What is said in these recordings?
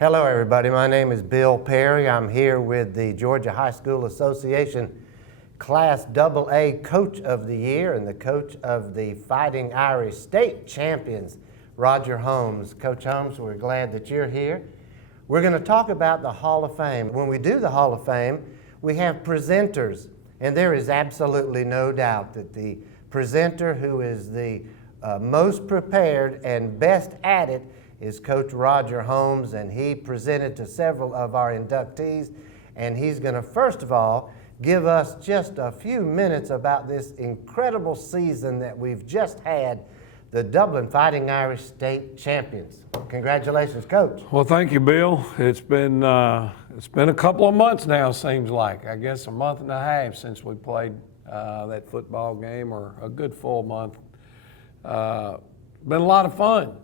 Hello everybody, my name is Bill Perry. I'm here with the Georgia High School Association Class AA Coach of the Year and the coach of the Fighting Irish State Champions, Roger Holmes. Coach Holmes, we're glad that you're here. We're going to talk about the Hall of Fame. When we do the Hall of Fame, we have presenters, and there is absolutely no doubt that the presenter who is the most prepared and best at it is Coach Roger Holmes, and he presented to several of our inductees, and he's going to first of all give us just a few minutes about this incredible season that we've just had, the Dublin Fighting Irish State Champions. Congratulations, Coach. Well, thank you, Bill. It's been a couple of months now, seems like. I guess a month and a half since we played that football game, or a good full month. Been a lot of fun.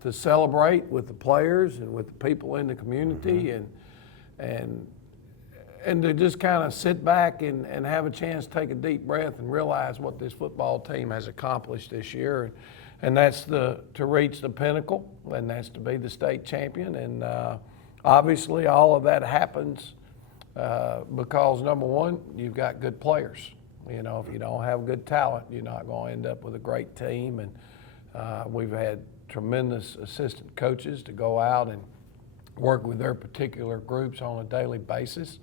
To celebrate with the players and with the people in the community, and to just kind of sit back and have a chance to take a deep breath and realize what this football team has accomplished this year, and that's to reach the pinnacle, and that's to be the state champion. And obviously all of that happens because, number one, you've got good players. You know, if you don't have good talent, you're not going to end up with a great team. And we've had tremendous assistant coaches to go out and work with their particular groups on a daily basis.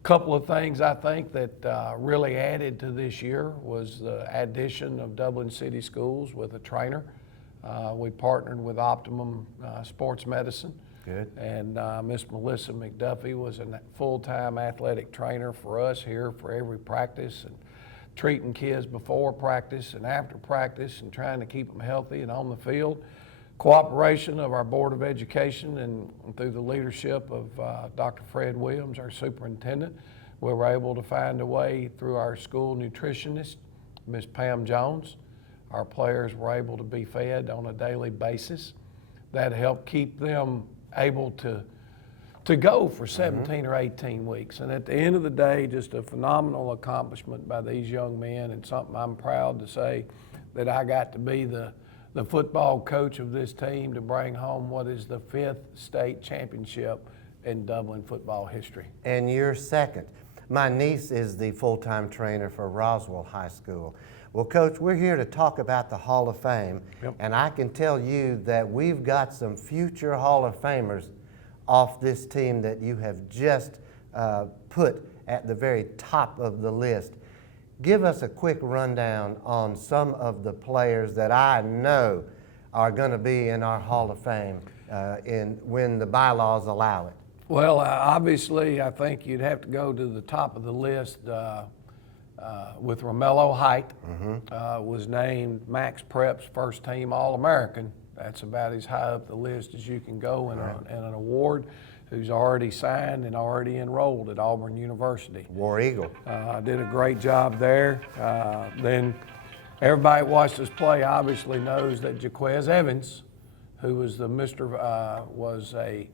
A couple of things I think that really added to this year was the addition of Dublin City Schools with a trainer. We partnered with Optimum Sports Medicine. Good. And Miss Melissa McDuffie was a full-time athletic trainer for us here for every practice, and treating kids before practice and after practice and trying to keep them healthy and on the field. Cooperation of our Board of Education and through the leadership of Dr. Fred Williams, our superintendent, we were able to find a way through our school nutritionist, Miss Pam Jones. Our players were able to be fed on a daily basis. That helped keep them able to go for 17 or 18 weeks. And at the end of the day, just a phenomenal accomplishment by these young men, and something I'm proud to say that I got to be the football coach of this team to bring home what is the 5th state championship in Dublin football history. And you're second. My niece is the full-time trainer for Roswell High School. Well, Coach, we're here to talk about the Hall of Fame, and I can tell you that we've got some future Hall of Famers off this team that you have just put at the very top of the list. Give us a quick rundown on some of the players that I know are going to be in our Hall of Fame when the bylaws allow it. Well, obviously, I think you'd have to go to the top of the list with Romello Height. Was named Max Prep's first team All-American. That's about as high up the list as you can go in an award. Who's already signed and already enrolled at Auburn University. War Eagle. Did a great job there. Then everybody that watched us play obviously knows that Jaquez Evans, who was was a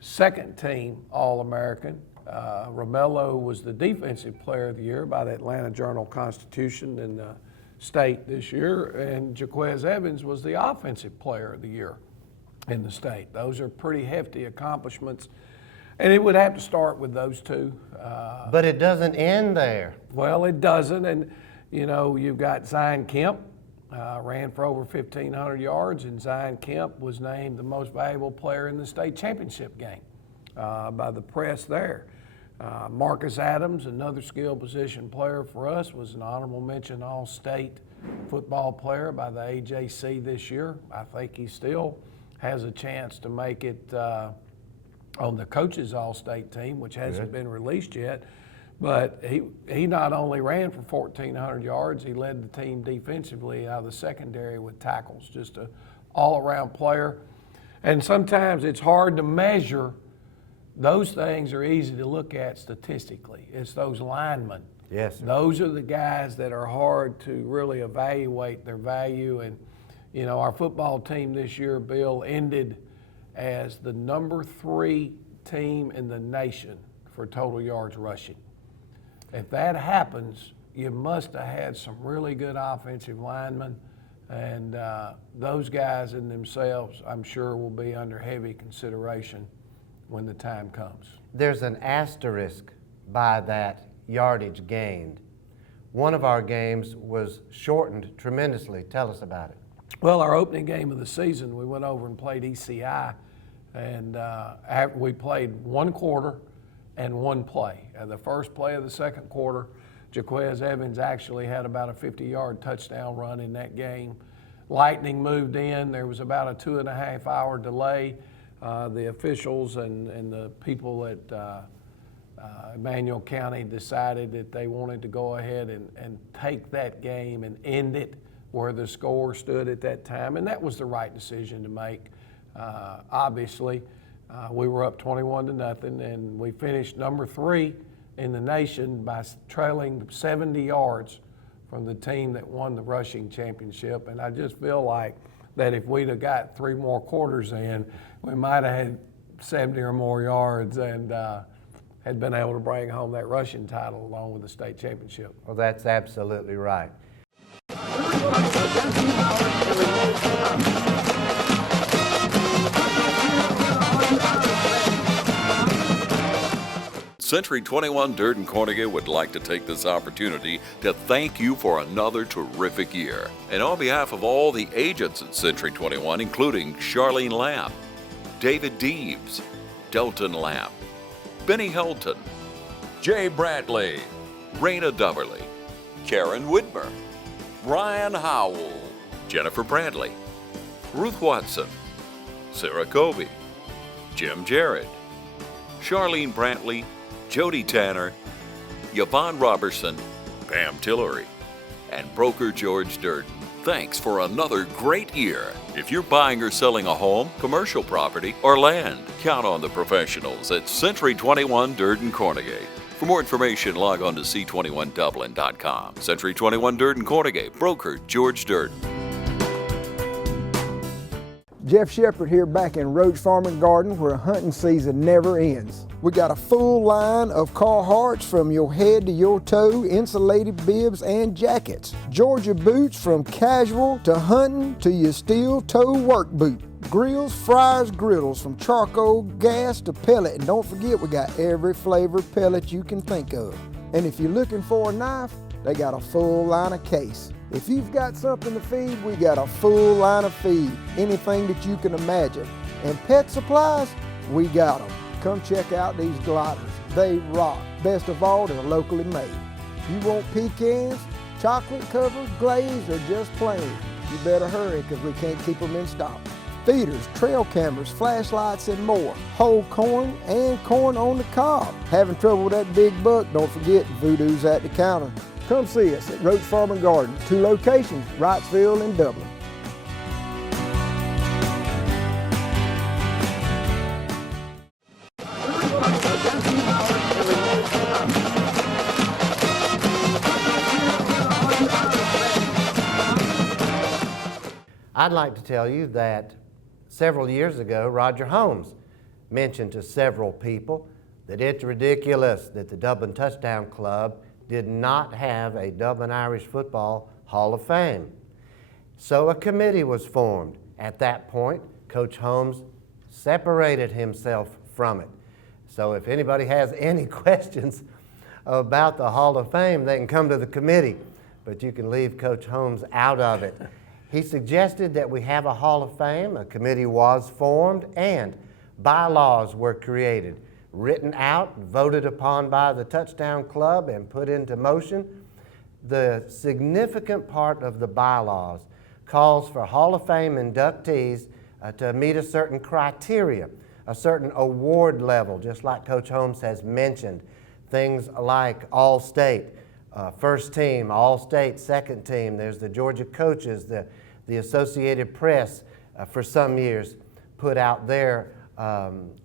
second team All-American. Romello was the Defensive Player of the Year by the Atlanta Journal-Constitution in the state this year, and Jaquez Evans was the Offensive Player of the Year in the state. Those are pretty hefty accomplishments, and it would have to start with those two. But it doesn't end there. Well, it doesn't, and you know, you've got Zion Kemp, ran for over 1,500 yards, and Zion Kemp was named the most valuable player in the state championship game by the press there. Marcus Adams, another skill position player for us, was an honorable mention All-State football player by the AJC this year. I think he still has a chance to make it on the coaches All-State team, which hasn't been released yet. But he not only ran for 1,400 yards, he led the team defensively out of the secondary with tackles. Just an all-around player. And sometimes it's hard to measure. Those things are easy to look at statistically. It's those linemen. Yes, sir. Those are the guys that are hard to really evaluate their value. And, you know, our football team this year, Bill, ended as the number 3 team in the nation for total yards rushing. If that happens, you must have had some really good offensive linemen, and those guys in themselves, I'm sure, will be under heavy consideration when the time comes. There's an asterisk by that yardage gained. One of our games was shortened tremendously. Tell us about it. Well, our opening game of the season, we went over and played ECI, and we played one quarter and one play. The first play of the second quarter, Jaquez Evans actually had about a 50-yard touchdown run in that game. Lightning moved in. There was about a 2.5-hour delay. The officials and the people at Emmanuel County decided that they wanted to go ahead and take that game and end it where the score stood at that time, and that was the right decision to make. Obviously, we were up 21-0, and we finished number 3 in the nation by trailing 70 yards from the team that won the rushing championship. And I just feel like that if we'd have got 3 more quarters in, we might have had 70 or more yards and had been able to bring home that rushing title along with the state championship. Well, that's absolutely right. Century 21 Durden Cornegay would like to take this opportunity to thank you for another terrific year. And on behalf of all the agents at Century 21, including Charlene Lamb, David Deeves, Delton Lamb, Benny Helton, Jay Bradley, Raina Duverly, Karen Whitmer, Ryan Howell, Jennifer Bradley, Ruth Watson, Sarah Covey, Jim Jarrett, Charlene Brantley, Jody Tanner, Yvonne Robertson, Pam Tillery, and broker George Durden. Thanks for another great year. If you're buying or selling a home, commercial property, or land, count on the professionals at Century 21 Durden Cornegay. For more information, log on to c21dublin.com. Century 21 Durden Cornegay, broker George Durden. Jeff Shepard here back in Roach Farm and Garden, where hunting season never ends. We got a full line of Carhartts from your head to your toe, insulated bibs and jackets. Georgia boots from casual to hunting to your steel toe work boot. Grills, fryers, griddles from charcoal, gas to pellet. And don't forget, we got every flavor pellet you can think of. And if you're looking for a knife, they got a full line of case. If you've got something to feed, we got a full line of feed. Anything that you can imagine. And pet supplies, we got them. Come check out these gliders. They rock. Best of all, they're locally made. You want pecans, chocolate covered, glazed, or just plain? You better hurry because we can't keep them in stock. Feeders, trail cameras, flashlights, and more. Whole corn and corn on the cob. Having trouble with that big buck? Don't forget, Voodoo's at the counter. Come see us at Roach Farm and Garden. 2 locations, Wrightsville and Dublin. I'd like to tell you that several years ago, Roger Holmes mentioned to several people that it's ridiculous that the Dublin Touchdown Club did not have a Dublin Irish Football Hall of Fame. So a committee was formed. At that point, Coach Holmes separated himself from it. So if anybody has any questions about the Hall of Fame, they can come to the committee, but you can leave Coach Holmes out of it. He suggested that we have a Hall of Fame. A committee was formed and bylaws were created, written out, voted upon by the Touchdown Club and put into motion. The significant part of the bylaws calls for Hall of Fame inductees to meet a certain criteria, a certain award level, just like Coach Holmes has mentioned. Things like All-State, first team, All-State, second team. There's the Georgia coaches, the Associated Press for some years put out their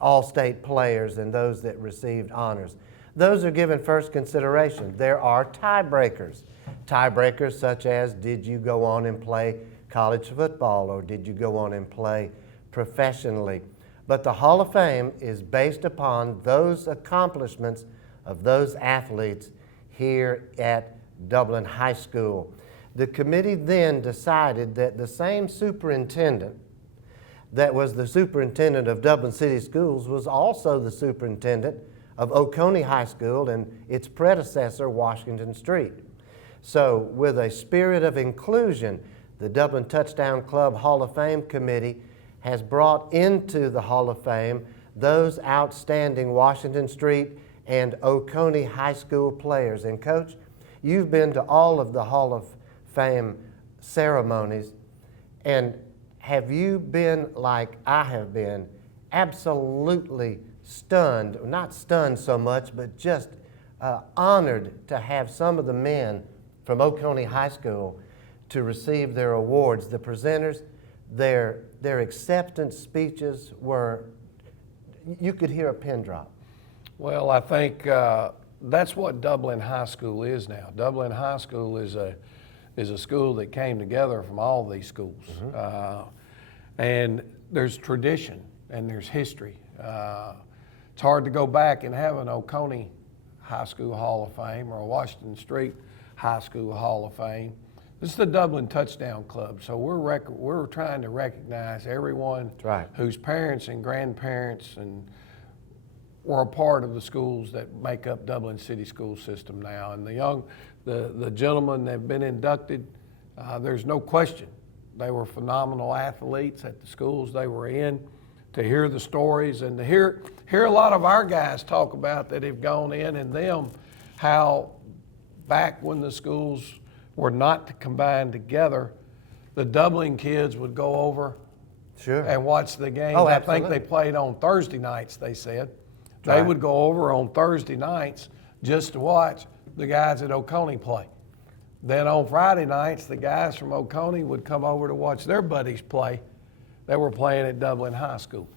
All-State players and those that received honors. Those are given first consideration. There are tiebreakers. Tiebreakers such as, did you go on and play college football, or did you go on and play professionally? But the Hall of Fame is based upon those accomplishments of those athletes here at Dublin High School. The committee then decided that the same superintendent that was the superintendent of Dublin City Schools was also the superintendent of Oconee High School and its predecessor, Washington Street. So with a spirit of inclusion, the Dublin Touchdown Club Hall of Fame Committee has brought into the Hall of Fame those outstanding Washington Street and Oconee High School players. And Coach, you've been to all of the Hall of Fame ceremonies, and have you been like I have been, absolutely stunned, not stunned so much, but just honored to have some of the men from Oconee High School to receive their awards? The presenters, their acceptance speeches were, you could hear a pin drop. Well, I think that's what Dublin High School is now. Dublin High School is a school that came together from all these schools. And there's tradition and there's history. It's hard to go back and have an Oconee High School Hall of Fame or a Washington Street High School Hall of Fame. This is the Dublin Touchdown Club, so we're trying to recognize everyone whose parents and grandparents and were a part of the schools that make up Dublin City School System now. And the gentlemen that have been inducted, there's no question they were phenomenal athletes at the schools they were in. To hear the stories and to hear a lot of our guys talk about that have gone in and them, how back when the schools were not combined together, the Dublin kids would go over and watch the games. Oh, I think they played on Thursday nights, they said. They would go over on Thursday nights just to watch the guys at Oconee play. Then on Friday nights, the guys from Oconee would come over to watch their buddies play that were playing at Dublin High School.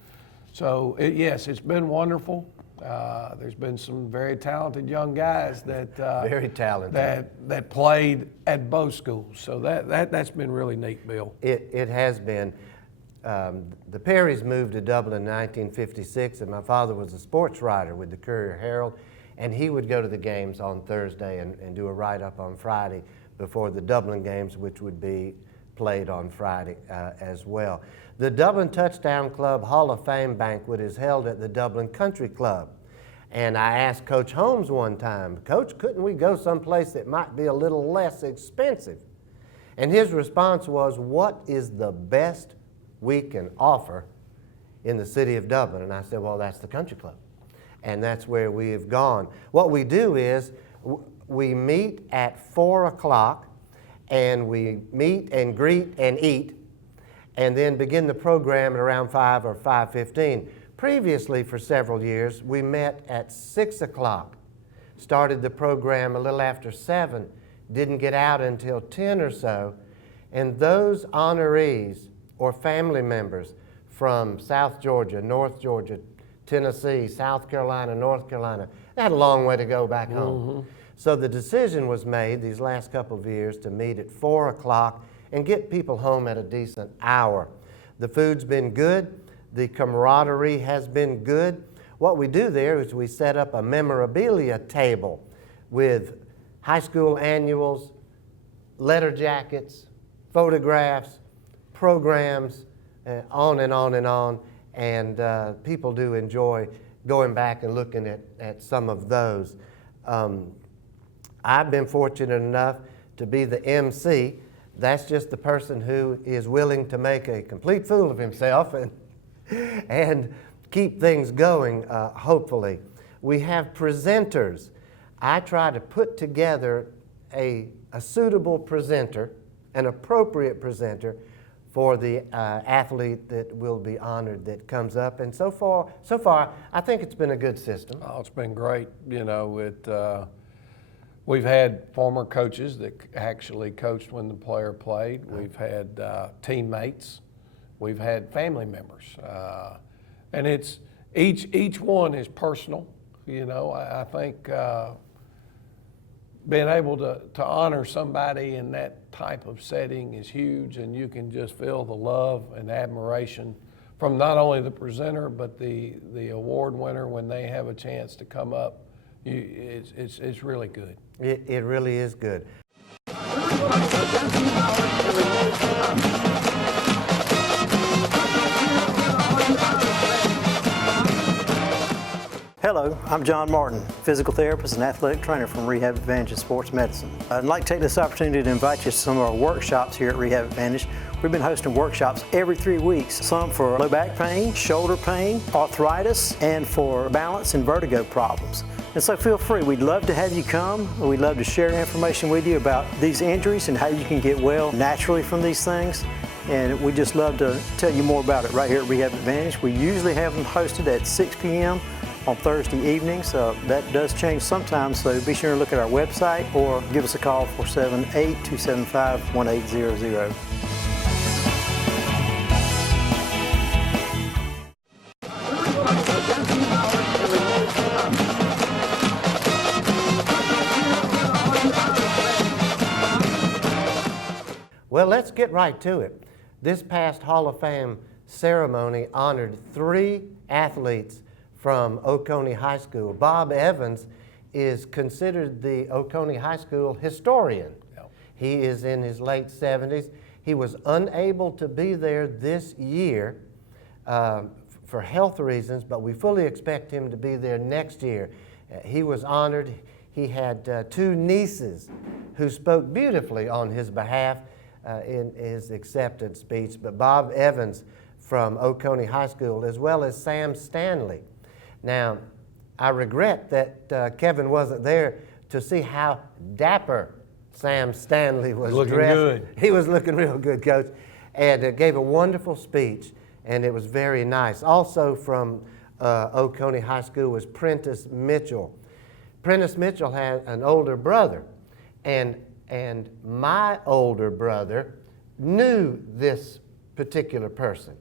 So yes, it's been wonderful. There's been some very talented young guys that very talented that played at both schools. So that's been really neat, Bill. It has been. The Perrys moved to Dublin in 1956, and my father was a sports writer with the Courier-Herald, and he would go to the games on Thursday and do a write-up on Friday before the Dublin games, which would be played on Friday as well. The Dublin Touchdown Club Hall of Fame banquet is held at the Dublin Country Club. And I asked Coach Holmes one time, Coach, couldn't we go someplace that might be a little less expensive? And his response was, what is the best we can offer in the city of Dublin? And I said, well, that's the Country Club. And that's where we have gone. What we do is we meet at 4 o'clock, and we meet and greet and eat, and then begin the program at around 5 or 5:15. Previously, for several years, we met at 6 o'clock, started the program a little after 7, didn't get out until 10 or so, and those honorees or family members from South Georgia, North Georgia, Tennessee, South Carolina, North Carolina, they had a long way to go back home. So the decision was made these last couple of years to meet at 4 o'clock and get people home at a decent hour. The food's been good. The camaraderie has been good. What we do there is we set up a memorabilia table with high school annuals, letter jackets, photographs, programs, on and on and on. And people do enjoy going back and looking at some of those. I've been fortunate enough to be the MC. That's just the person who is willing to make a complete fool of himself and keep things going, hopefully. We have presenters. I try to put together a suitable presenter, an appropriate presenter for the athlete that will be honored that comes up. And so far, I think it's been a good system. Oh, it's been great. You know, we've had former coaches that actually coached when the player played. We've had teammates. We've had family members. And it's each one is personal. You know, I think being able to honor somebody in that type of setting is huge, and you can just feel the love and admiration from not only the presenter but the award winner when they have a chance to come up. It's really good. It really is good. Hello, I'm John Martin, physical therapist and athletic trainer from Rehab Advantage Sports Medicine. I'd like to take this opportunity to invite you to some of our workshops here at Rehab Advantage. We've been hosting workshops every 3 weeks, some for low back pain, shoulder pain, arthritis, and for balance and vertigo problems. And so feel free, we'd love to have you come. We'd love to share information with you about these injuries and how you can get well naturally from these things. And we'd just love to tell you more about it right here at Rehab Advantage. We usually have them hosted at 6 p.m. on Thursday evenings. That does change sometimes, so be sure to look at our website or give us a call 478-275-1800. Well, let's get right to it. This past Hall of Fame ceremony honored 3 athletes from Oconee High School. Bob Evans is considered the Oconee High School historian. Yep. He is in his late 70s. He was unable to be there this year for health reasons, but we fully expect him to be there next year. He was honored. He had 2 nieces who spoke beautifully on his behalf in his acceptance speech. But Bob Evans from Oconee High School, as well as Sam Stanley. Now, I regret that Kevin wasn't there to see how dapper Sam Stanley was Looking dressed. good. He was looking real good, Coach, and gave a wonderful speech, and it was very nice. Also from Oconee High School was Prentice Mitchell. Prentice Mitchell had an older brother, and my older brother knew this particular person.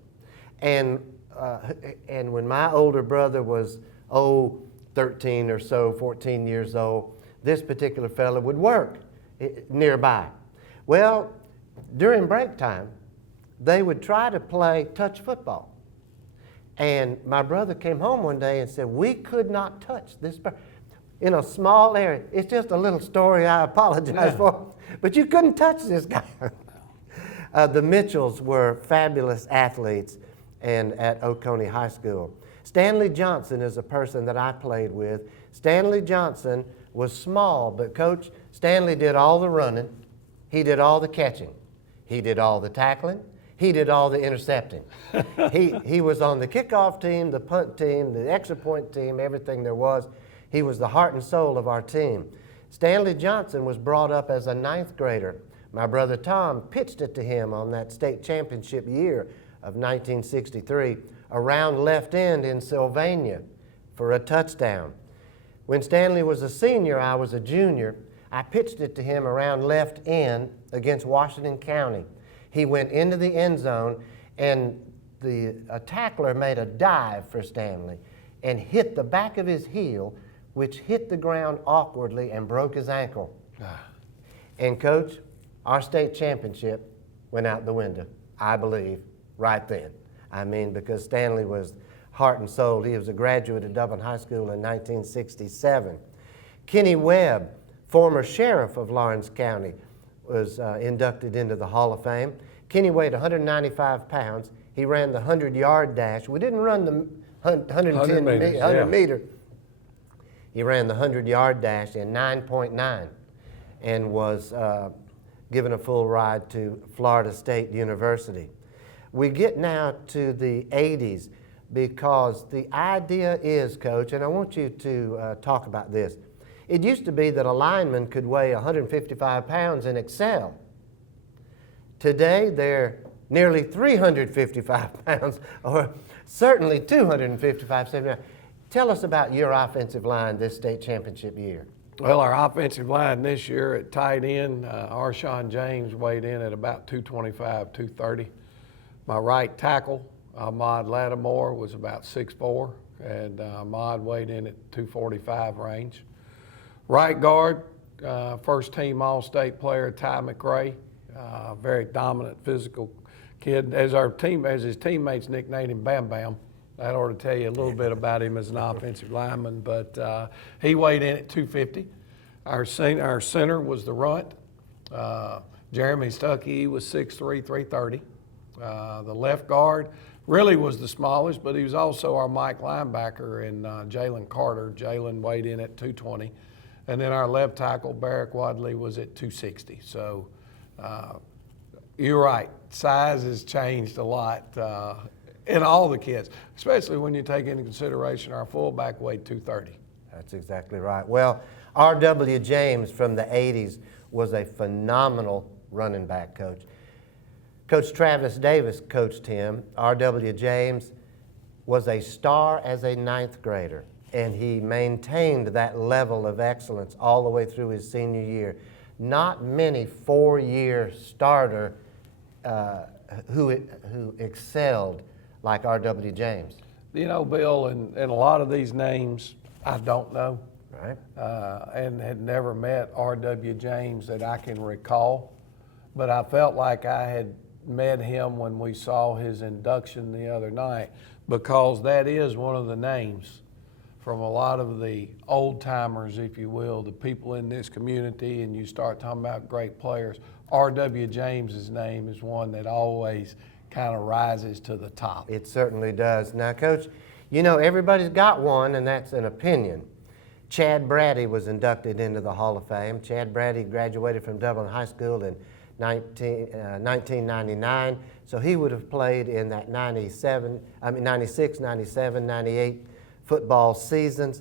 And when my older brother was, 13 or so, 14 years old, this particular fellow would work nearby. Well, during break time, they would try to play touch football. And my brother came home one day and said, we could not touch this person. In a small area. It's just a little story, I apologize for, but you couldn't touch this guy. The Mitchells were fabulous athletes and at Oconee High School. Stanley Johnson is a person that I played with. Stanley Johnson was small, but Coach, Stanley did all the running. He did all the catching. He did all the tackling. He did all the intercepting. He was on the kickoff team, the punt team, the extra point team, everything there was. He was the heart and soul of our team. Stanley Johnson was brought up as a 9th grader. My brother Tom pitched it to him on that state championship year of 1963 around left end in Sylvania for a touchdown. When Stanley was a senior, I was a junior. I pitched it to him around left end against Washington County. He went into the end zone, and the tackler made a dive for Stanley and hit the back of his heel, which hit the ground awkwardly and broke his ankle. And Coach, our state championship went out the window, I believe, right then. I mean, because Stanley was heart and soul. He was a graduate of Dublin High School in 1967. Kenny Webb, former sheriff of Lawrence County, was inducted into the Hall of Fame. Kenny weighed 195 pounds. He ran the 100-yard dash. We didn't run the 100 meter. He ran the 100-yard dash in 9.9 and was given a full ride to Florida State University. We get now to the 80s because the idea is, Coach, and I want you to talk about this. It used to be that a lineman could weigh 155 pounds and excel. Today, they're nearly 355 pounds, or certainly 255, 79. Tell us about your offensive line this state championship year. Well, our offensive line this year at tight end, Arshawn James weighed in at about 225, 230. My right tackle, Ahmad Lattimore, was about 6'4", and Ahmad weighed in at 245 range. Right guard, first team All-State player Ty McRae, very dominant physical Kid, as his teammates nicknamed him Bam Bam. That ought to tell you a little bit about him as an offensive lineman. But he weighed in at 250. Our center was the runt. Jeremy Stuckey, he was 6'3", 330. The left guard really was the smallest, but he was also our Mike linebacker, and Jalen Carter. Jalen weighed in at 220. And then our left tackle, Barrick Wadley, was at 260. So you're right, size has changed a lot in all the kids, especially when you take into consideration our fullback weighed 230. That's exactly right. Well, R.W. James from the 80s was a phenomenal running back coach. Coach Travis Davis coached him. R.W. James was a star as a 9th grader, and he maintained that level of excellence all the way through his senior year. Not many 4-year starter who excelled like R.W. James. You know, Bill, and a lot of these names I don't know. Right. And had never met R.W. James that I can recall, but I felt like I had met him when we saw his induction the other night, because that is one of the names from a lot of the old timers, if you will, the people in this community, and you start talking about great players. R.W. James's name is one that always kind of rises to the top. It certainly does. Now, Coach, you know, everybody's got one, and that's an opinion. Chad Brady was inducted into the Hall of Fame. Chad Brady graduated from Dublin High School in 1999, so he would have played in that 96, 97, 98 football seasons.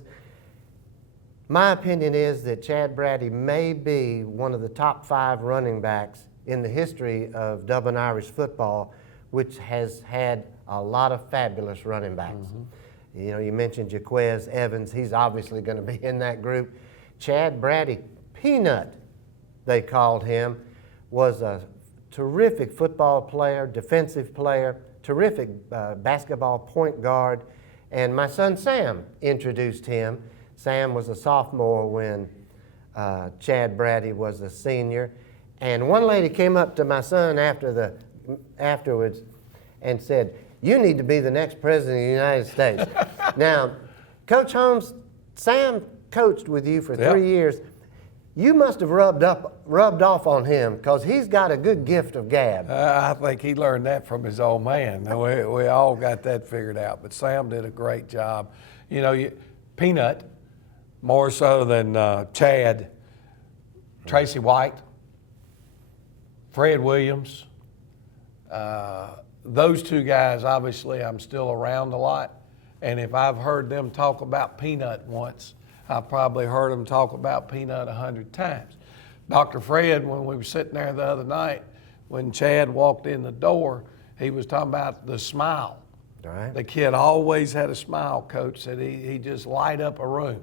My opinion is that Chad Brady may be one of the top 5 running backs in the history of Dublin Irish football, which has had a lot of fabulous running backs. Mm-hmm. You know, you mentioned Jaquez Evans. He's obviously going to be in that group. Chad Brady, Peanut, they called him, was a terrific football player, defensive player, terrific basketball point guard. And my son Sam introduced him. Sam was a sophomore when Chad Brady was a senior. And one lady came up to my son afterwards and said, "You need to be the next president of the United States." Now, Coach Holmes, Sam coached with you for 3 years. You must have rubbed off on him, because he's got a good gift of gab. I think he learned that from his old man. We all got that figured out, but Sam did a great job. You know, Peanut, more so than Chad, Tracy White, Fred Williams, those two guys, obviously, I'm still around a lot. And if I've heard them talk about Peanut once, I've probably heard them talk about Peanut 100 times. Dr. Fred, when we were sitting there the other night, when Chad walked in the door, he was talking about the smile. Right. The kid always had a smile, Coach said. He just light up a room.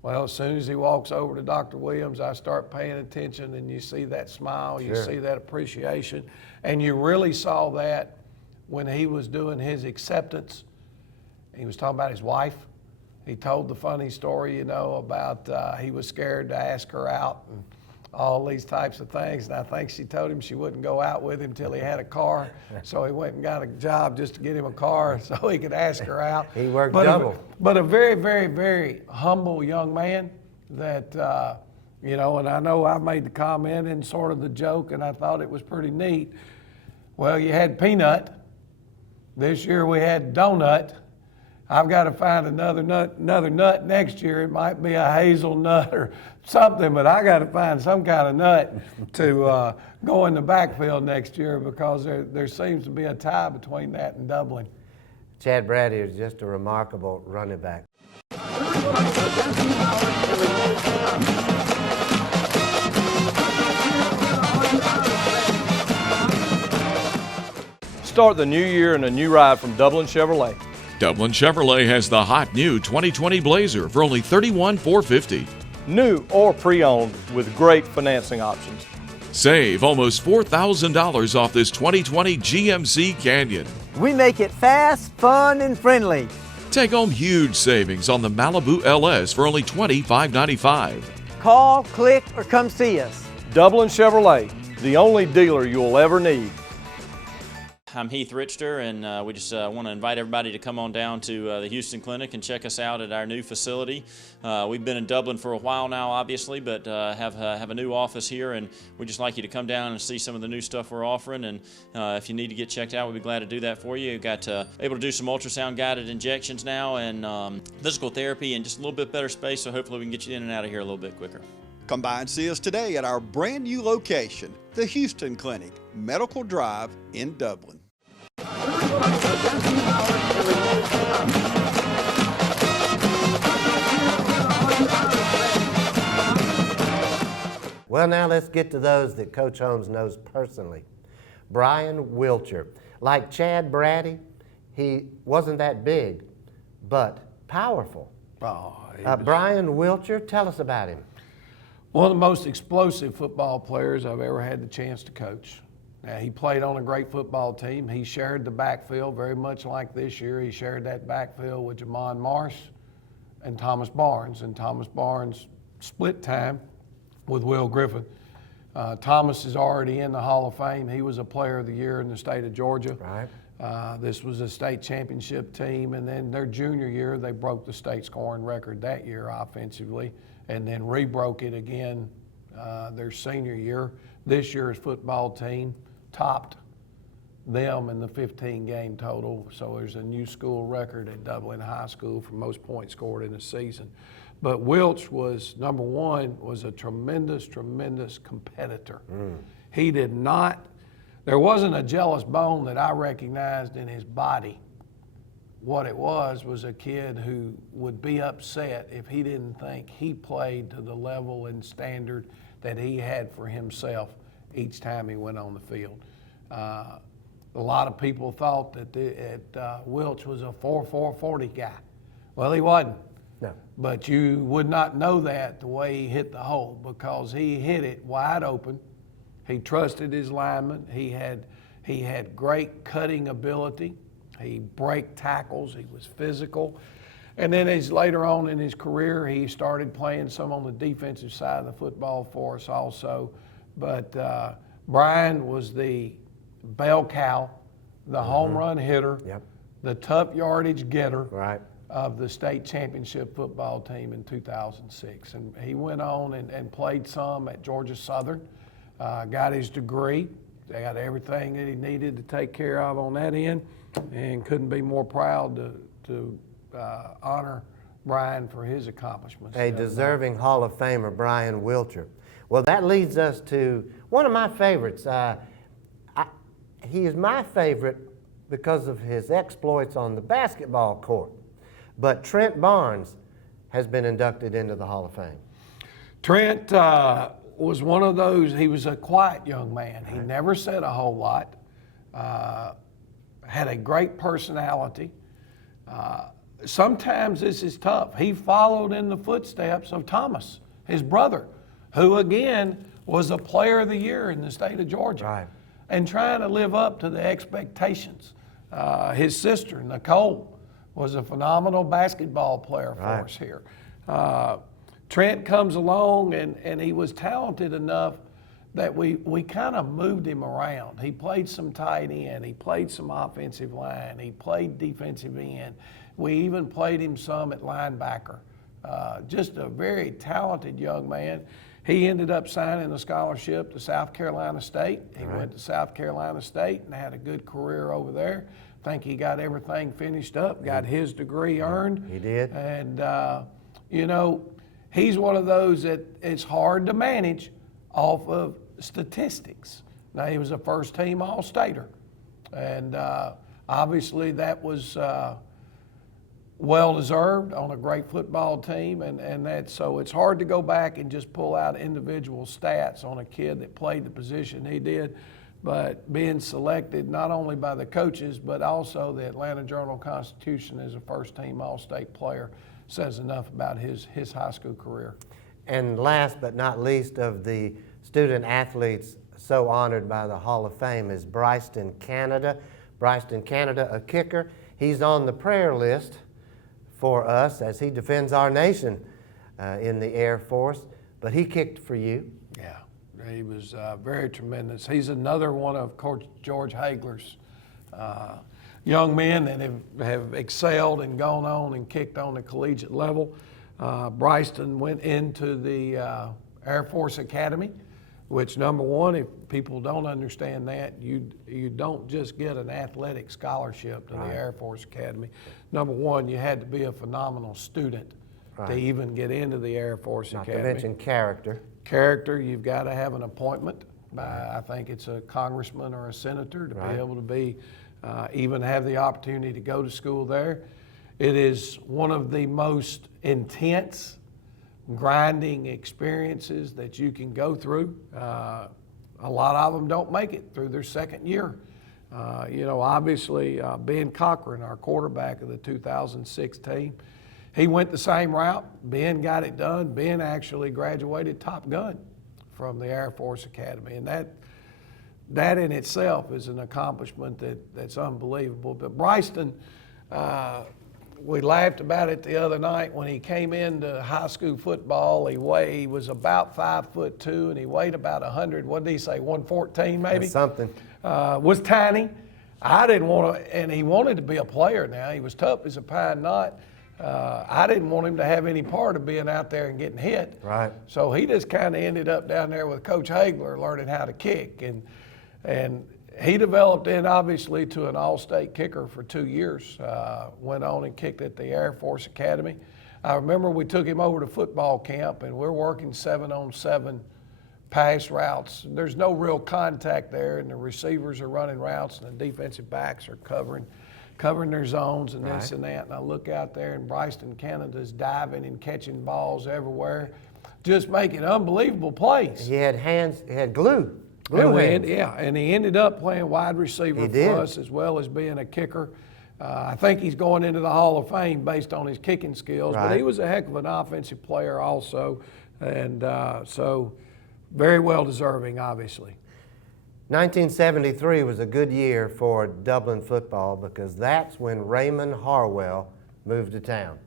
Well, as soon as he walks over to Dr. Williams, I start paying attention, and you see that smile, you see that appreciation. And you really saw that when he was doing his acceptance. He was talking about his wife. He told the funny story, you know, about he was scared to ask her out and all these types of things. And I think she told him she wouldn't go out with him till he had a car. So he went and got a job just to get him a car so he could ask her out. He worked double. But a very, very, very humble young man that, you know, and I know I made the comment and sort of the joke, and I thought it was pretty neat. Well, you had Peanut. This year we had Donut. I've got to find another nut next year. It might be a hazelnut or something, but I got to find some kind of nut to go in the backfield next year, because there seems to be a tie between that and Dublin. Chad Brady is just a remarkable running back. Start the new year in a new ride from Dublin Chevrolet. Dublin Chevrolet has the hot new 2020 Blazer for only $31,450. New or pre-owned with great financing options. Save almost $4,000 off this 2020 GMC Canyon. We make it fast, fun, and friendly. Take home huge savings on the Malibu LS for only $25,995. Call, click, or come see us. Dublin Chevrolet, the only dealer you'll ever need. I'm Heath Richter, and we just want to invite everybody to come on down to the Houston Clinic and check us out at our new facility. We've been in Dublin for a while now, obviously, but have a new office here, and we'd just like you to come down and see some of the new stuff we're offering. And if you need to get checked out, we'd be glad to do that for you. We've got able to do some ultrasound-guided injections now, and physical therapy, and just a little bit better space, so hopefully we can get you in and out of here a little bit quicker. Come by and see us today at our brand new location, the Houston Clinic, Medical Drive in Dublin. Well, now let's get to those that Coach Holmes knows personally. Brian Wiltshire. Like Chad Brady, he wasn't that big, but powerful. Brian Wiltshire, tell us about him. One of the most explosive football players I've ever had the chance to coach. Now, he played on a great football team. He shared the backfield very much like this year. He shared that backfield with Jamon Marsh and Thomas Barnes. And Thomas Barnes split time with Will Griffin. Thomas is already in the Hall of Fame. He was a player of the year in the state of Georgia. Right. This was a state championship team, and then their junior year, they broke the state scoring record that year offensively, and then re-broke it again their senior year. This year's football team topped them in the 15-game total, so there's a new school record at Dublin High School for most points scored in a season. But Wiltsh was, number one, was a tremendous, tremendous competitor. He did not, there wasn't a jealous bone that I recognized in his body. What it was a kid who would be upset if he didn't think he played to the level and standard that he had for himself each time he went on the field. A lot of people thought that Wiltsh was a 4.40 guy. Well, he wasn't. No. But you would not know that the way he hit the hole, because he hit it wide open. He trusted his linemen. He had great cutting ability. He break tackles. He was physical. And then as later on in his career, he started playing some on the defensive side of the football for us also. But Brian was the bell cow, the home run hitter, the tough yardage getter of the state championship football team in 2006. And he went on and played some at Georgia Southern, got his degree. They got everything that he needed to take care of on that end, and couldn't be more proud to honor Brian for his accomplishments. A deserving Hall of Famer, Brian Wiltshire. Well, that leads us to one of my favorites. He is my favorite because of his exploits on the basketball court. But Trent Barnes has been inducted into the Hall of Fame. Trent was one of those, he was a quiet young man. He never said a whole lot, had a great personality. Sometimes this is tough. He followed in the footsteps of Thomas, his brother, who again was a player of the year in the state of Georgia, and trying to live up to the expectations. His sister, Nicole, was a phenomenal basketball player for us here. Trent comes along, and he was talented enough that we kind of moved him around. He played some tight end, he played some offensive line, he played defensive end. We even played him some at linebacker. Just a very talented young man. He ended up signing a scholarship to South Carolina State. He went to South Carolina State and had a good career over there. I think he got everything finished up, got his degree earned. He did. And, you know, he's one of those that it's hard to manage off of statistics. Now, he was a first-team All-Stater. And obviously that was well-deserved on a great football team, and so it's hard to go back and just pull out individual stats on a kid that played the position he did, but being selected not only by the coaches but also the Atlanta Journal-Constitution as a first-team All-State player says enough about his high school career. And last but not least of the student athletes so honored by the Hall of Fame is Bryston Canada. Bryston Canada, a kicker. He's on the prayer list for us as he defends our nation in the Air Force, but he kicked for you. Yeah, he was very tremendous. He's another one of Coach George Hagler's young men that have excelled and gone on and kicked on the collegiate level. Bryston went into the Air Force Academy, which, number one, if people don't understand that, you don't just get an athletic scholarship to the Air Force Academy. Number one, you had to be a phenomenal student to even get into the Air Force Academy. Not to mention character. Character, you've got to have an appointment by, I think it's a congressman or a senator, to be able to be, even have the opportunity to go to school there. It is one of the most intense, grinding experiences that you can go through. A lot of them don't make it through their second year. You know, obviously, Ben Cochran, our quarterback of the 2006 team, he went the same route. Ben got it done. Ben actually graduated Top Gun from the Air Force Academy, and that in itself is an accomplishment that's unbelievable. But Bryston, we laughed about it the other night when he came into high school football. He was about 5'2", and he weighed about 100. What did he say? 114 maybe. That's something. Was tiny. I didn't want to, and he wanted to be a player. Now he was tough as a pine knot. I didn't want him to have any part of being out there and getting hit. Right. So he just kind of ended up down there with Coach Hagler, learning how to kick, and he developed in, obviously, to an all-state kicker for 2 years. Went on and kicked at the Air Force Academy. I remember we took him over to football camp, and we're working 7-on-7 pass routes. There's no real contact there, and the receivers are running routes, and the defensive backs are covering their zones and this and that. And I look out there, and Bryston Canada's diving and catching balls everywhere, just making unbelievable plays. He had hands, he had glue. And he ended up playing wide receiver for us as well as being a kicker. I think he's going into the Hall of Fame based on his kicking skills, but he was a heck of an offensive player also, and so very well deserving, obviously. 1973 was a good year for Dublin football because that's when Raymond Harwell moved to town.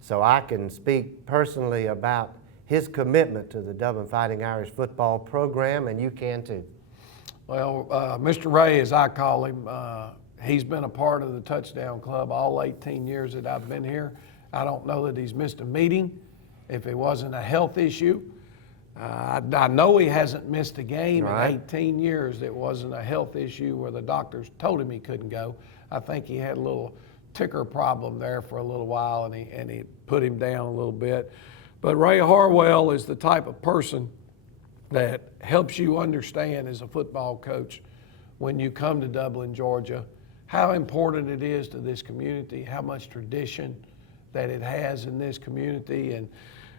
So I can speak personally about his commitment to the Dublin Fighting Irish football program, and you can too. Well, Mr. Ray, as I call him, he's been a part of the Touchdown Club all 18 years that I've been here. I don't know that he's missed a meeting if it wasn't a health issue. I know he hasn't missed a game in 18 years that wasn't a health issue where the doctors told him he couldn't go. I think he had a little ticker problem there for a little while, and he put him down a little bit. But Ray Harwell is the type of person that helps you understand as a football coach when you come to Dublin, Georgia, how important it is to this community, how much tradition that it has in this community.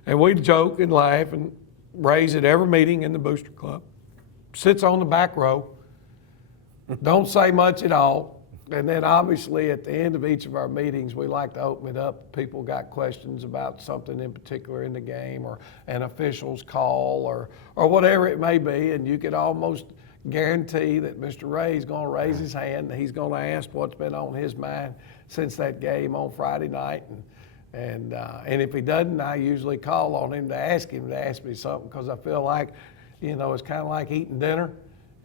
And we joke and laugh, and Ray's at every meeting in the Booster Club, sits on the back row, don't say much at all. And then obviously at the end of each of our meetings, we like to open it up. People got questions about something in particular in the game or an official's call or whatever it may be. And you could almost guarantee that Mr. Ray's going to raise his hand and he's going to ask what's been on his mind since that game on Friday night. And if he doesn't, I usually call on him to ask me something, because I feel like, you know, it's kind of like eating dinner.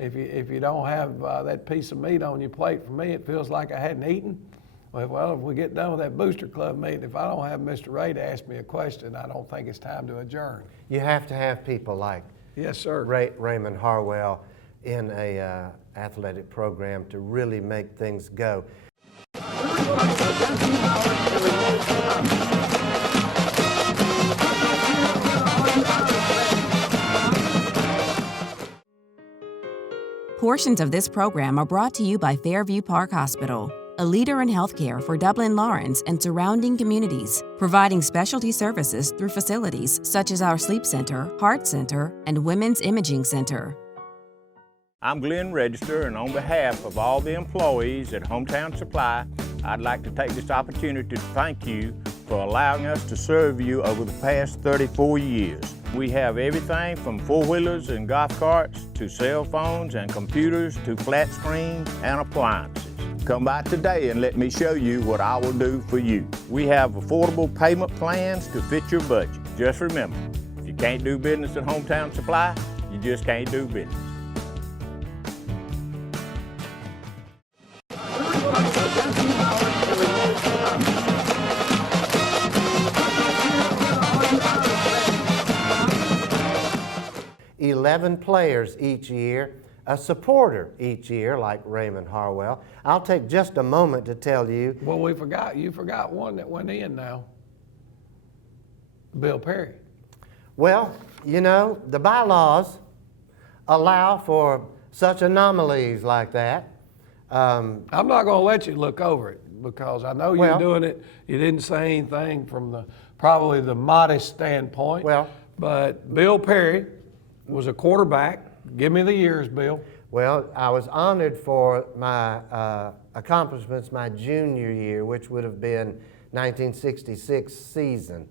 If you don't have that piece of meat on your plate, for me, it feels like I hadn't eaten. Well, if we get done with that Booster Club meeting, if I don't have Mr. Ray to ask me a question, I don't think it's time to adjourn. You have to have people like Raymond Harwell in a athletic program to really make things go. Portions of this program are brought to you by Fairview Park Hospital, a leader in healthcare for Dublin, Lawrence, and surrounding communities, providing specialty services through facilities such as our Sleep Center, Heart Center, and Women's Imaging Center. I'm Glenn Register, and on behalf of all the employees at Hometown Supply, I'd like to take this opportunity to thank you for allowing us to serve you over the past 34 years. We have everything from four-wheelers and golf carts to cell phones and computers to flat screens and appliances. Come by today and let me show you what I will do for you. We have affordable payment plans to fit your budget. Just remember, if you can't do business at Hometown Supply, you just can't do business. 11 players each year, a supporter each year, like Raymond Harwell. I'll take just a moment to tell you. Well, you forgot one that went in now. Bill Perry. Well, you know, the bylaws allow for such anomalies like that. I'm not going to let you look over it because I know you're doing it. You didn't say anything from probably the modest standpoint. But Bill Perry was a quarterback. Give me the years, Bill. Well, I was honored for my accomplishments my junior year, which would have been 1966 season.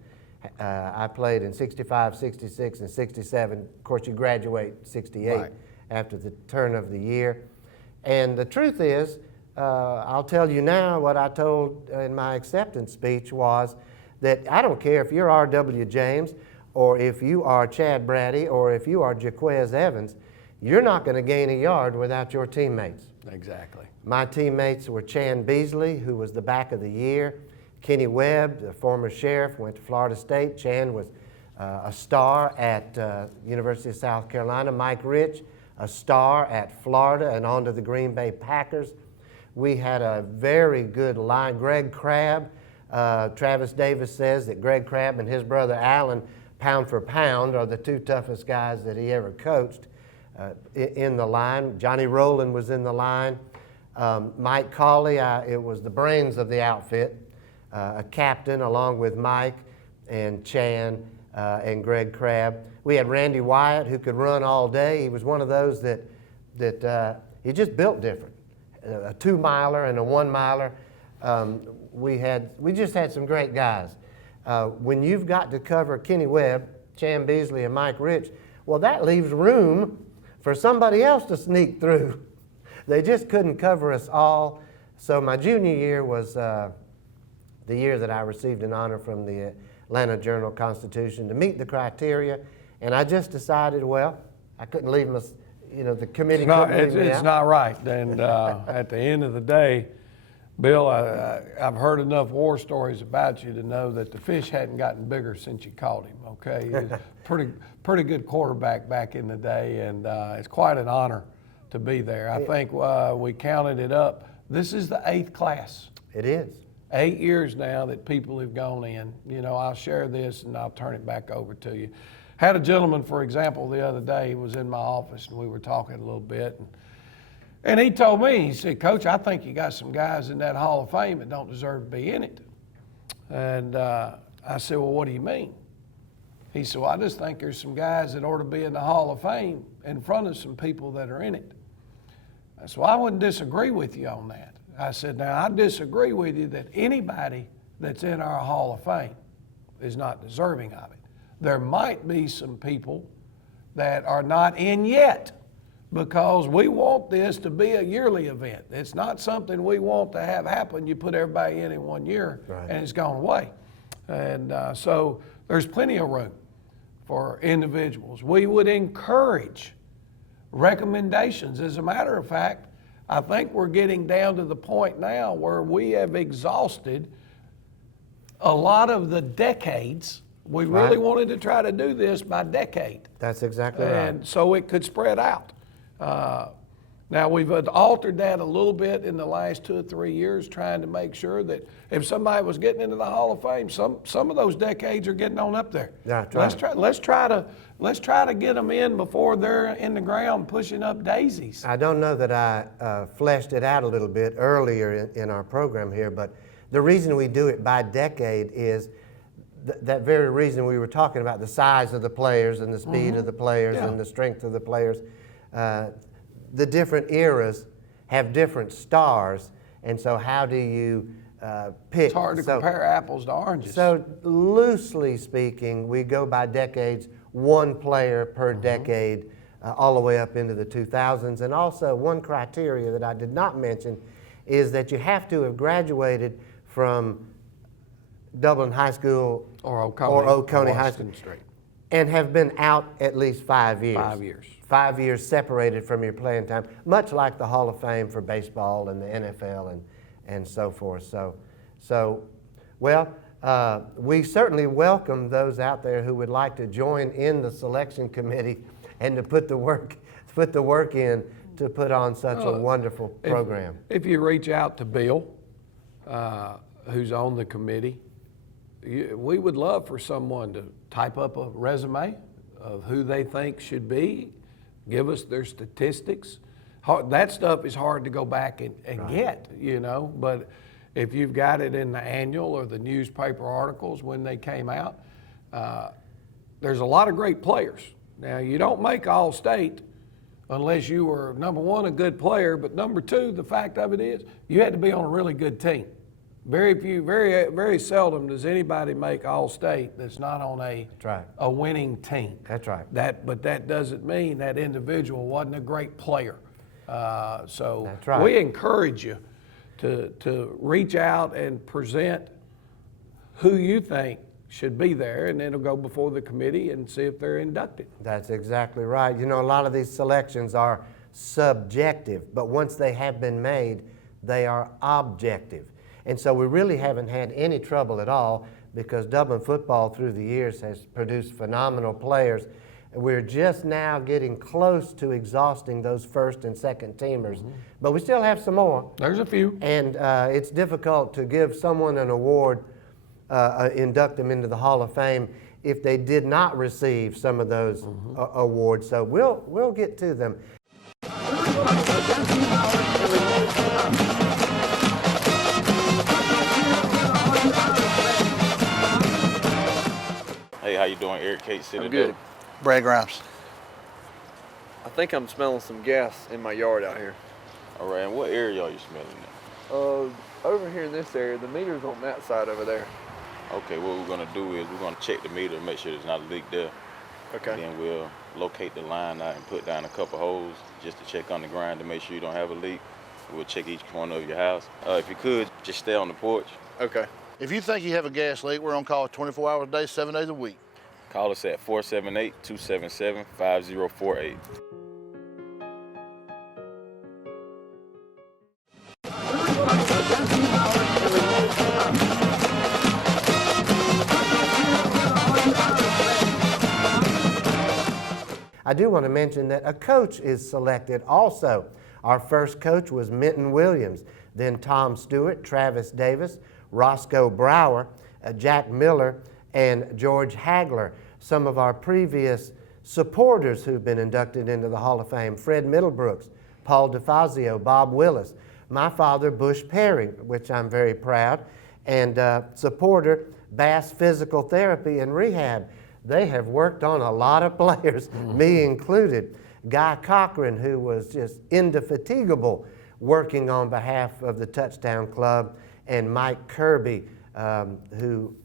I played in 65, 66, and 67. Of course, you graduate 68 after the turn of the year. And the truth is, I'll tell you now what I told in my acceptance speech was that I don't care if you're R.W. James or if you are Chad Brady or if you are Jaquez Evans, you're not going to gain a yard without your teammates. Exactly. My teammates were Chan Beasley, who was the back of the year. Kenny Webb, the former sheriff, went to Florida State. Chan was a star at University of South Carolina. Mike Rich, a star at Florida and on to the Green Bay Packers. We had a very good line. Greg Crabb, Travis Davis says that Greg Crabb and his brother Allen, pound for pound, are the two toughest guys that he ever coached in the line. Johnny Rowland was in the line. Mike Cawley, it was the brains of the outfit, a captain along with Mike and Chan and Greg Crabb. We had Randy Wyatt, who could run all day. He was one of those that he just built different. A 2-miler and a 1-miler. We just had some great guys. When you've got to cover Kenny Webb, Chan Beasley, and Mike Rich, well, that leaves room for somebody else to sneak through. They just couldn't cover us all. So my junior year was the year that I received an honor from the Atlanta Journal-Constitution to meet the criteria, and I just decided, well, I couldn't leave them, the committee couldn't leave me out. It's not right. And at the end of the day, Bill, I've heard enough war stories about you to know that the fish hadn't gotten bigger since you caught him, okay? He was pretty good quarterback back in the day, and it's quite an honor to be there. I think we counted it up. This is the 8th class. It is. 8 years now that people have gone in. I'll share this and I'll turn it back over to you. Had a gentleman, for example, the other day, he was in my office and we were talking a little bit. And he told me, he said, Coach, I think you got some guys in that Hall of Fame that don't deserve to be in it. And I said, well, what do you mean? He said, well, I just think there's some guys that ought to be in the Hall of Fame in front of some people that are in it. I said, well, I wouldn't disagree with you on that. I said, now, I disagree with you that anybody that's in our Hall of Fame is not deserving of it. There might be some people that are not in yet because we want this to be a yearly event. It's not something we want to have happen. You put everybody in 1 year and it's gone away. And so there's plenty of room for individuals. We would encourage recommendations. As a matter of fact, I think we're getting down to the point now where we have exhausted a lot of the decades. We really wanted to try to do this by decade. That's exactly right. And so it could spread out. Now we've altered that a little bit in the last 2 or 3 years, trying to make sure that if somebody was getting into the Hall of Fame, some of those decades are getting on up there. That's right. Let's try to get them in before they're in the ground pushing up daisies. I don't know that I fleshed it out a little bit earlier in our program here, but the reason we do it by decade is that very reason we were talking about, the size of the players and the speed of the players and the strength of the players. The different eras have different stars, and so how do you pick? It's hard to compare apples to oranges. So loosely speaking, we go by decades, 1 player per decade, all the way up into the 2000s. And also one criteria that I did not mention is that you have to have graduated from Dublin High School or Oconee High School Street, and have been out at least 5 years. 5 years. 5 years separated from your playing time, much like the Hall of Fame for baseball and the NFL and so forth. We certainly welcome those out there who would like to join in the selection committee and to put the work in to put on such a wonderful program. If you reach out to Bill, who's on the committee, we would love for someone to type up a resume of who they think should be, give us their statistics. That stuff is hard to go back and get, you know, but if you've got it in the annual or the newspaper articles when they came out, there's a lot of great players. Now, you don't make All-State unless you were, number one, a good player, but number two, the fact of it is you had to be on a really good team. Very seldom does anybody make All-State that's not on a winning team. That's right. But that doesn't mean that individual wasn't a great player. So That's right. we encourage you to reach out and present who you think should be there, and then it'll go before the committee and see if they're inducted. That's exactly right. You know, a lot of these selections are subjective, but once they have been made, they are objective. And so we really haven't had any trouble at all because Dublin football through the years has produced phenomenal players. We're just now getting close to exhausting those first and second teamers, but we still have some more. There's a few. And it's difficult to give someone an award, induct them into the Hall of Fame if they did not receive some of those awards. So we'll get to them. Hey, how you doing? Eric Kate City. I'm good. Brad Grimes. I think I'm smelling some gas in my yard out here. All right, and what area are you smelling at? Over here in this area, the meter's on that side over there. Okay, what we're gonna do is we're gonna check the meter and make sure there's not a leak there. Okay. Then we'll locate the line out and put down a couple holes just to check on the ground to make sure you don't have a leak. We'll check each corner of your house. If you could, just stay on the porch. Okay. If you think you have a gas leak, we're on call 24 hours a day, 7 days a week. Call us at 478-277-5048. I do want to mention that a coach is selected also. Our first coach was Minton Williams, then Tom Stewart, Travis Davis, Roscoe Brower, Jack Miller, and George Hagler. Some of our previous supporters who've been inducted into the Hall of Fame: Fred Middlebrooks, Paul DeFazio, Bob Willis, my father, Bush Perry, which I'm very proud, and supporter, Bass Physical Therapy and Rehab. They have worked on a lot of players, me included. Guy Cochran, who was just indefatigable working on behalf of the Touchdown Club, and Mike Kirby, who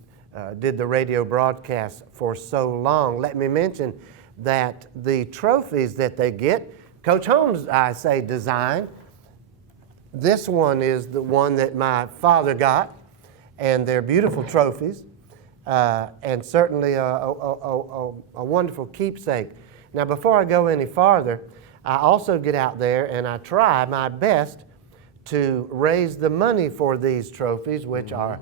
did the radio broadcast for so long. Let me mention that the trophies that they get, Coach Holmes, I say, designed. This one is the one that my father got, and they're beautiful trophies, and certainly a wonderful keepsake. Now, before I go any farther, I also get out there and I try my best to raise the money for these trophies, which are,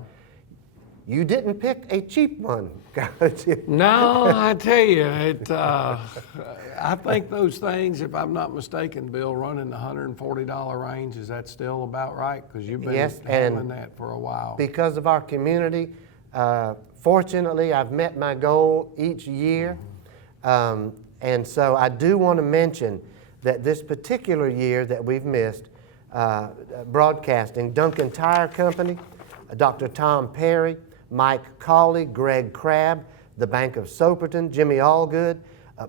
you didn't pick a cheap one, Coach. No, I tell you, I think those things, if I'm not mistaken, Bill, run in the $140 range. Is that still about right? Because you've been handling that for a while. Because of our community, fortunately, I've met my goal each year. And so I do want to mention that this particular year that we've missed, broadcasting, Duncan Tire Company, Dr. Tom Perry, Mike Cawley, Greg Crabb, the Bank of Soperton, Jimmy Allgood,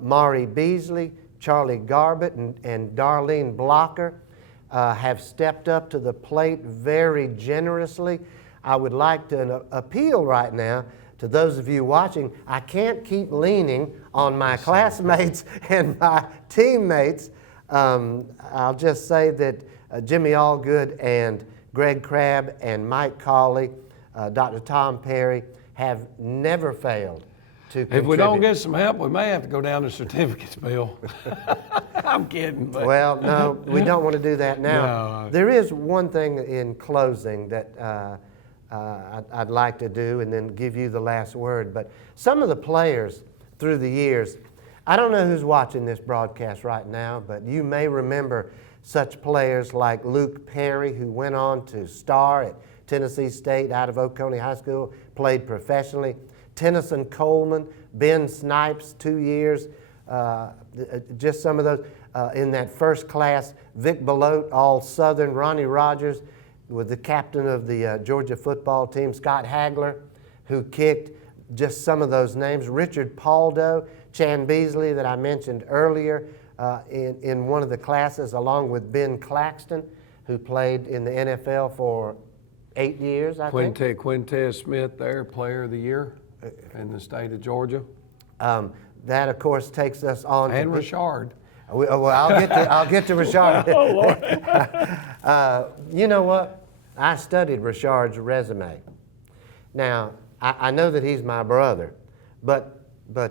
Maury Beasley, Charlie Garbett, and Darlene Blocker have stepped up to the plate very generously. I would like to appeal right now to those of you watching. I can't keep leaning on my classmates and my teammates. I'll just say that Jimmy Allgood and Greg Crabb and Mike Cawley, Dr. Tom Perry have never failed to contribute. If we don't get some help, we may have to go down to certificates, Bill. I'm kidding. But. Well, no, we don't want to do that now. No. There is one thing in closing that I'd like to do and then give you the last word. But some of the players through the years, I don't know who's watching this broadcast right now, but you may remember such players like Luke Perry, who went on to star at Tennessee State out of Oconee High School, played professionally. Tennyson Coleman, Ben Snipes, 2 years, just some of those. In that first class, Vic Belote, all Southern. Ronnie Rogers was the captain of the Georgia football team. Scott Hagler, who kicked, just some of those names. Richard Paldo, Chan Beasley that I mentioned earlier in one of the classes, along with Ben Claxton, who played in the NFL for 8 years, I think. Quintez Smith there, Player of the Year in the state of Georgia. That, of course, takes us on and to Richard. Well, I'll get to Richard. Oh, Lord. You know what? I studied Richard's resume. Now, I know that he's my brother, but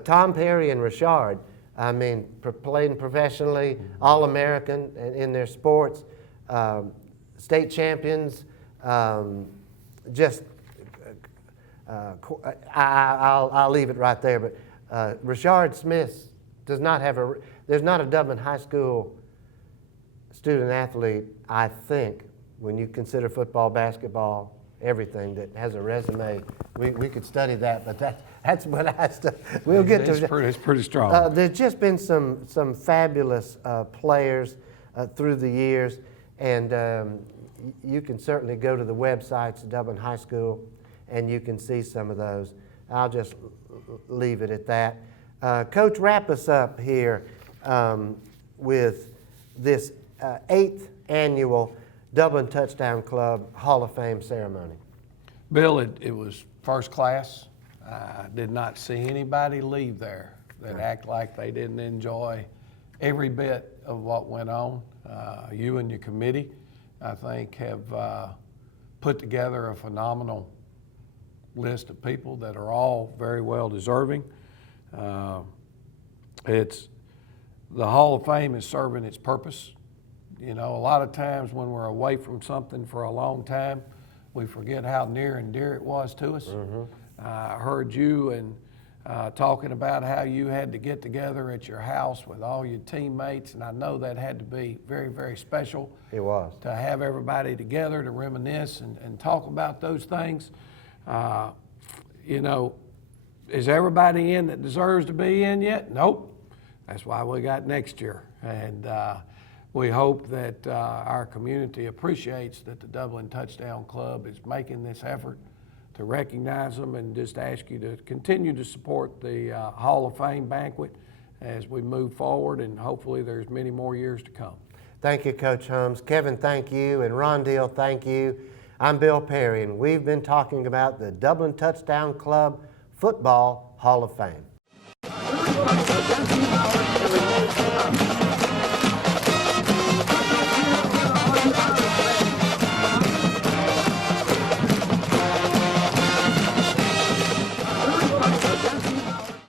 Tom Perry and Richard, I mean, playing professionally, All-American in their sports, state champions, I'll leave it right there. But Richard Smith does not have there's not a Dublin High School student athlete, I think, when you consider football, basketball, everything, that has a resume. We could study that, but that's what I study. We'll get to that. It's pretty strong. There's just been some fabulous players through the years, and you can certainly go to the websites of Dublin High School, and you can see some of those. I'll just leave it at that. Coach, wrap us up here with this 8th annual Dublin Touchdown Club Hall of Fame ceremony. Bill, it was first class. I did not see anybody leave there that act like they didn't enjoy every bit of what went on. You and your committee, I think, have put together a phenomenal list of people that are all very well deserving. The Hall of Fame is serving its purpose. You know, a lot of times when we're away from something for a long time, we forget how near and dear it was to us. I heard you and talking about how you had to get together at your house with all your teammates, and I know that had to be very, very special. It was. To have everybody together to reminisce and talk about those things. You know, is everybody in that deserves to be in yet? Nope. That's why we got next year. And we hope that our community appreciates that the Dublin Touchdown Club is making this effort to recognize them, and just ask you to continue to support the Hall of Fame banquet as we move forward, and hopefully there's many more years to come. Thank you, Coach Holmes. Kevin, thank you. And Rondell, thank you. I'm Bill Perry, and we've been talking about the Dublin Touchdown Club Football Hall of Fame.